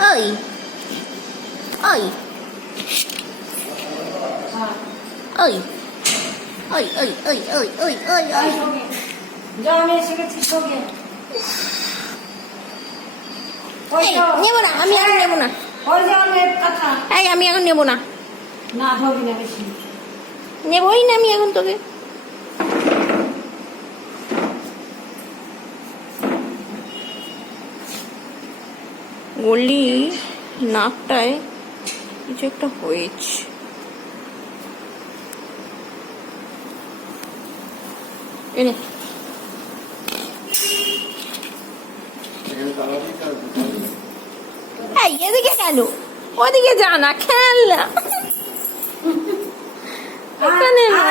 ওই ওই ওই ওই ওই ওই ওই ওই ওই ওই যাও আমি এসে গেছি সঙ্গে নেবো না, আমি এখন নেবো না। ওই যে অনেক কথা এই আমি এখন নেবো না, না ধরবি না বেশি নেবই না আমি এখন তোকে। গোল্ডি নাকটায় কিছু একটা হয়েছে। এনে এই এদিকে কেন, ওদিকে যা না, খেল না এখানে না।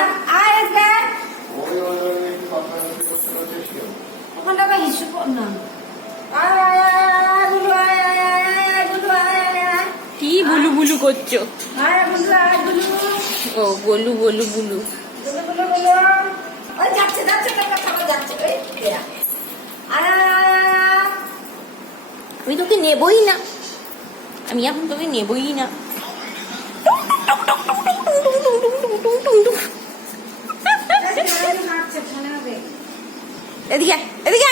ওখানটা আবার হিসু কর না কি বুলু বুলু করছো? ও বলু বলু বুলু। যাচ্ছে যাচ্ছে যাচ্ছে আমি তোকে নেবই না, আমি এখন তোকে নেবই না। এদিকে এদিকে